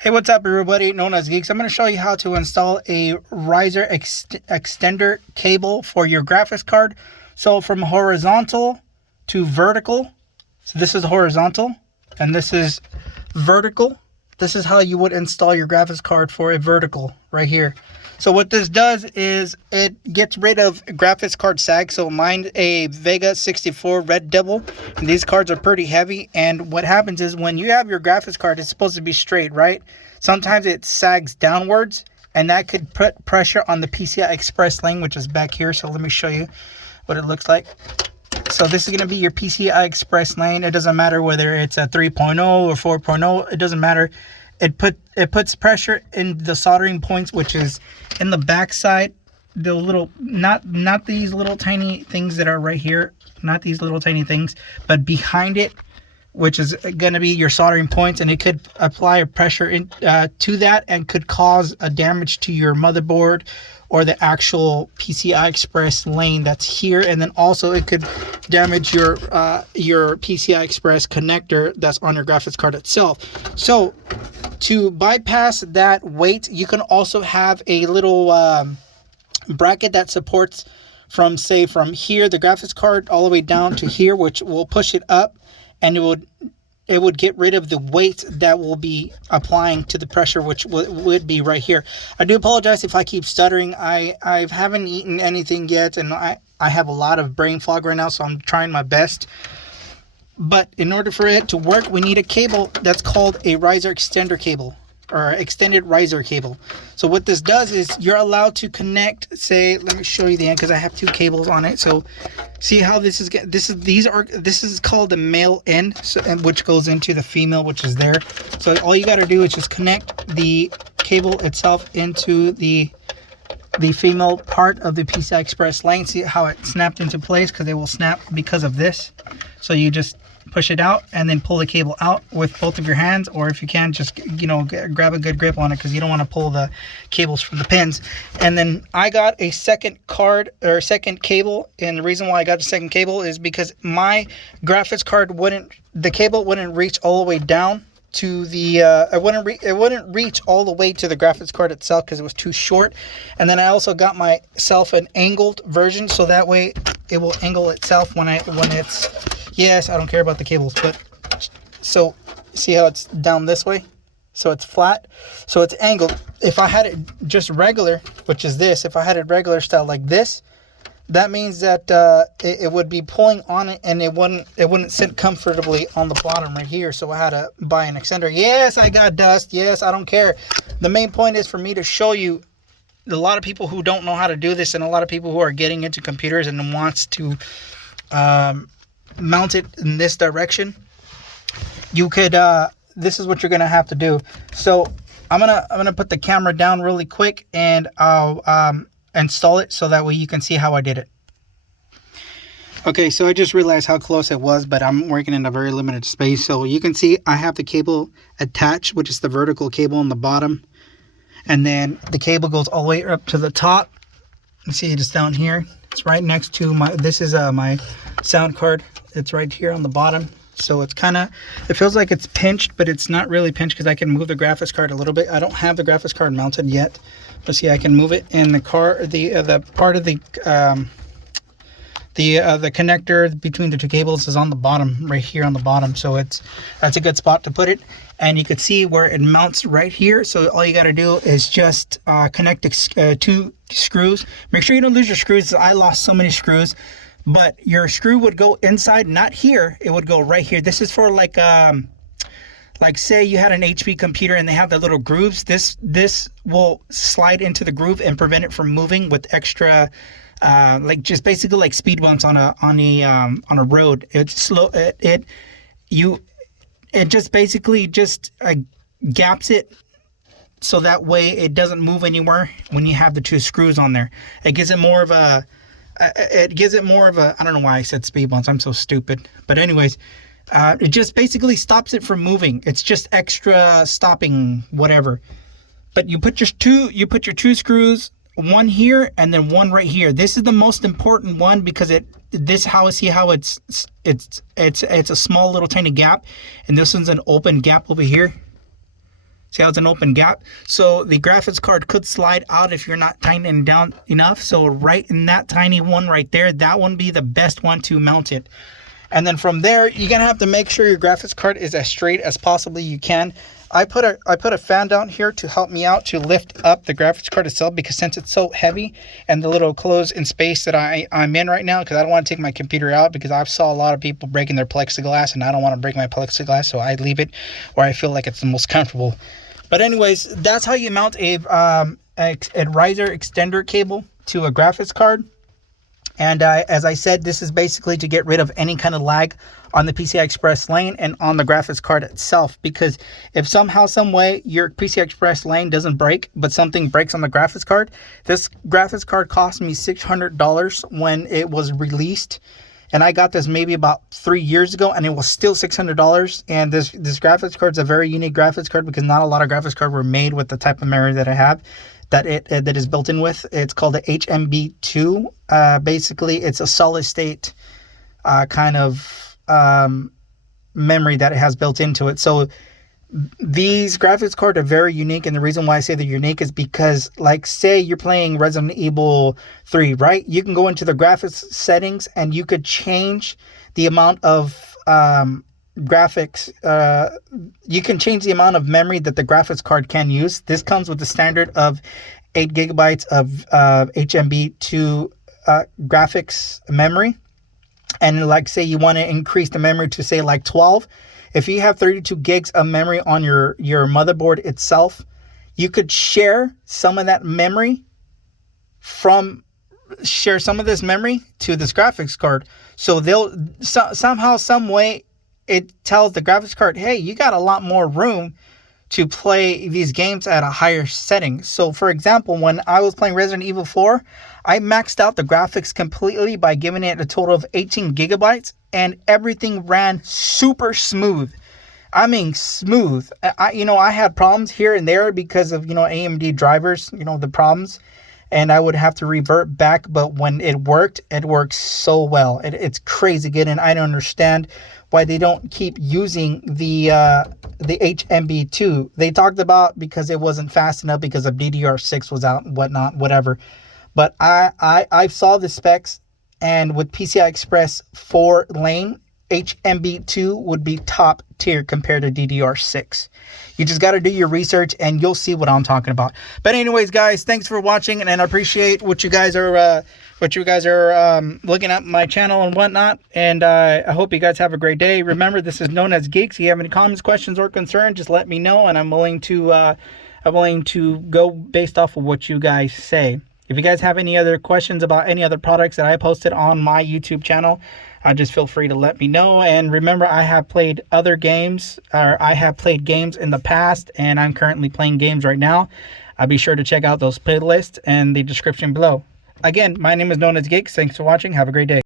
Hey, what's up everybody, known as Geeks. I'm going to show you how to install a riser extender cable for your graphics card. So from horizontal to vertical. So this is horizontal and this is vertical. This is how you would install your graphics card for a vertical right here. So what this does is it gets rid of graphics card sag. So mine a Vega 64 Red Devil, and these cards are pretty heavy. And what happens is when you have your graphics card, it's supposed to be straight, right? Sometimes it sags downwards, and that could put pressure on the PCI Express Lane, which is back here. So let me show you what it looks like. So this is going to be your PCI Express Lane. It doesn't matter whether it's a 3.0 or 4.0. It doesn't matter. It puts pressure in the soldering points, which is in the back side. The little, not these little tiny things that are right here, not these little tiny things, but behind it, which is going to be your soldering points, and it could apply a pressure to that and could cause a damage to your motherboard or the actual PCI Express lane that's here. And then also it could damage your PCI Express connector that's on your graphics card itself. So to bypass that weight, you can also have a little bracket that supports from here, the graphics card, all the way down to here, which will push it up, and it would get rid of the weight that will be applying to the pressure, which would be right here. I do apologize if I keep stuttering. I haven't eaten anything yet, and I have a lot of brain fog right now, so I'm trying my best. But in order for it to work, we need a cable that's called a riser extender cable, or extended riser cable. So what this does is you're allowed to connect, say, let me show you the end because I have two cables on it. So see how this is called the male end, so, and which goes into the female, which is there. So all you got to do is just connect the cable itself into the female part of the PCI Express lane. See how it snapped into place, because they will snap because of this. So you just push it out and then pull the cable out with both of your hands, or if you can, just grab a good grip on it, because you don't want to pull the cables from the pins. And then I got a second cable, and the reason why I got the second cable is because my graphics card the cable wouldn't reach all the way down to the it wouldn't reach all the way to the graphics card itself because it was too short. And then I also got myself an angled version, so that way it will angle itself when it's, yes, I don't care about the cables, but so see how it's down this way, so it's flat, so it's angled. If I had it just regular, which is this, if I had it regular style like this, that means that it would be pulling on it, and it wouldn't sit comfortably on the bottom right here. So I had to buy an extender. Yes, I got dust. Yes, I don't care. The main point is for me to show you a lot of people who don't know how to do this, and a lot of people who are getting into computers and wants to mount it in this direction. You could this is what you're gonna have to do. So I'm gonna put the camera down really quick, and I'll install it so that way you can see how I did it. Okay, so I just realized how close it was, but I'm working in a very limited space. So you can see I have the cable attached, which is the vertical cable on the bottom, and then the cable goes all the way up to the top. You see it's down here. It's right next to my sound card. It's right here on the bottom. So it's it feels like it's pinched, but it's not really pinched because I can move the graphics card a little bit. I don't have the graphics card mounted yet, but see, I can move it. And the part of the connector between the two cables is on the bottom, right here on the bottom. So that's a good spot to put it. And you can see where it mounts right here. So all you got to do is just connect two screws. Make sure you don't lose your screws. I lost so many screws. But your screw would go inside, not here. It would go right here. This is for like say you had an HP computer and they have the little grooves. This will slide into the groove and prevent it from moving with extra, like just basically like speed bumps on a road. It's slow. It just basically gaps it, so that way it doesn't move anywhere when you have the two screws on there. It gives it more of a I don't know why I said speed bumps. I'm so stupid. But anyways, it just basically stops it from moving. It's just extra stopping whatever. But you put your two screws, one here and then one right here. This is the most important one because see how it's a small little tiny gap, and this one's an open gap over here. See how it's an open gap? So the graphics card could slide out if you're not tightening down enough. So right in that tiny one right there, that one be the best one to mount it. And then from there, you're gonna have to make sure your graphics card is as straight as possibly you can. I put a fan down here to help me out to lift up the graphics card itself, because since it's so heavy and the little close in space that I'm in right now, because I don't want to take my computer out, because I've saw a lot of people breaking their plexiglass and I don't want to break my plexiglass, so I leave it where I feel like it's the most comfortable. But anyways, that's how you mount a riser extender cable to a graphics card. And as I said, this is basically to get rid of any kind of lag on the PCI Express lane and on the graphics card itself. Because if somehow, some way, your PCI Express lane doesn't break, but something breaks on the graphics card, this graphics card cost me $600 when it was released. And I got this maybe about 3 years ago, and it was still $600. And this graphics card is a very unique graphics card, because not a lot of graphics cards were made with the type of memory that I have, that is built in with. It's called the HMB2. Basically, it's a solid state kind of memory that it has built into it. So these graphics cards are very unique, and the reason why I say they're unique is because, like, say you're playing Resident Evil 3, right? You can go into the graphics settings and you could change the amount of graphics, you can change the amount of memory that the graphics card can use. This comes with the standard of 8 gigabytes of HMB2 graphics memory. And like, say you want to increase the memory to say like 12. If you have 32 gigs of memory on your motherboard itself, you could share some of that memory share some of this memory to this graphics card. So they'll somehow, some way, it tells the graphics card, hey, you got a lot more room to play these games at a higher setting. So for example, when I was playing Resident Evil 4, I maxed out the graphics completely by giving it a total of 18 gigabytes, and everything ran super smooth. I mean, smooth. I had problems here and there because of, AMD drivers, the problems, and I would have to revert back. But when it worked so well. It's crazy good, and I don't understand why they don't keep using the HMB2. They talked about because it wasn't fast enough because of DDR6 was out and whatnot, whatever. But I saw the specs, and with PCI Express 4 lane, HMB2 would be top tier compared to DDR6. You just got to do your research and you'll see what I'm talking about. But anyways, guys, thanks for watching, and I appreciate what you guys are looking at my channel and whatnot. And I hope you guys have a great day. Remember, this is Known as Geeks. If you have any comments, questions, or concerns, just let me know, and I'm willing to go based off of what you guys say. If you guys have any other questions about any other products that I posted on my YouTube channel, just feel free to let me know. And remember, I have played other games, or I have played games in the past, and I'm currently playing games right now. I'll be sure to check out those playlists in the description below. Again, my name is Known as Geeks. Thanks for watching. Have a great day.